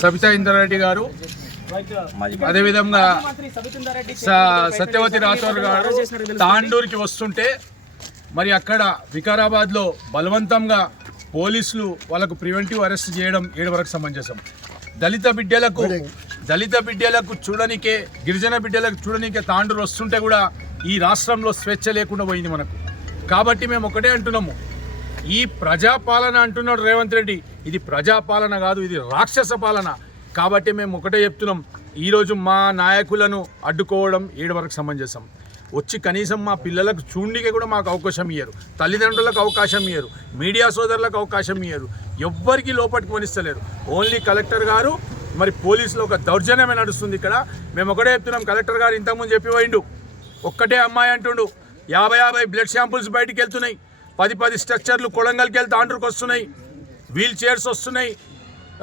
సబితా ఇంద్రారెడ్డి గారు, అదేవిధంగా సత్యవతి రాథోర్ గారు తాండూరుకి వస్తుంటే మరి అక్కడ వికారాబాద్లో బలవంతంగా పోలీసులు వాళ్ళకు ప్రివెంటివ్ అరెస్ట్ చేయడం ఏడువరకు సమంజసం. దళిత బిడ్డలకు చూడనికే, గిరిజన బిడ్డలకు చూడనికే తాండూరు వస్తుంటే కూడా ఈ రాష్ట్రంలో స్వేచ్ఛ లేకుండా పోయింది మనకు. కాబట్టి మేము ఒకటే అంటున్నాము, ఈ ప్రజాపాలన అంటున్నాడు రేవంత్ రెడ్డి, ఇది ప్రజాపాలన కాదు, ఇది రాక్షస పాలన. కాబట్టి మేము ఒకటే చెప్తున్నాం, ఈరోజు మా నాయకులను అడ్డుకోవడం ఏడువరకు సమంజసం. వచ్చి కనీసం మా పిల్లలకు చూండికే కూడా మాకు అవకాశం ఇయ్యరు, తల్లిదండ్రులకు అవకాశం ఇయ్యరు, మీడియా సోదరులకు అవకాశం ఇయ్యరు, ఎవ్వరికి లోపలికి కొనిస్తలేరు. ఓన్లీ కలెక్టర్ గారు మరి పోలీసులు ఒక దౌర్జన్యమే నడుస్తుంది ఇక్కడ. మేము ఒకటే చెప్తున్నాం, కలెక్టర్ గారు ఇంతకుముందు చెప్పి పోయిండు, ఒక్కటే అమ్మాయి అంటుండు, 50 బ్లడ్ శాంపుల్స్ బయటికి వెళ్తున్నాయి, 10 స్ట్రక్చర్లు కొడంగల్కి వెళ్తే తాండూరుకు వస్తున్నాయి, వీల్ చైర్స్ వస్తున్నాయి,